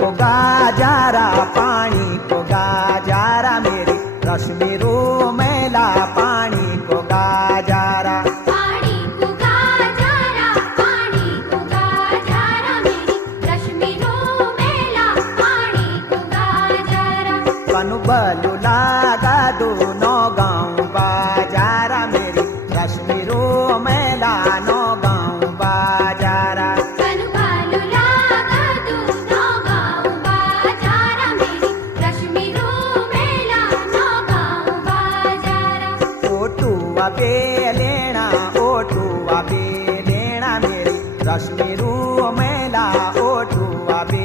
को गाजारा, पानी को गाजारा मेरी रश्मि रो मेला, पानी को गाजारा। पानी को गाजारा, पानी को गाजारा मेरी रश्मि रो मेला, पानी को गाजारा। कनु बलु लागा दोनों गाँव बाजारा मेरी रश्मि रो मेला, नो गाँव बाजारा। कनु बालु लागा दोनों गाँव बाजारा मेरी रश्मि रो मेला, नो गाँव बाजारा। ओटुआ बेलेना, ओटुआ बेलेना मेरी रश्मि रो मेला, ओटुआ बे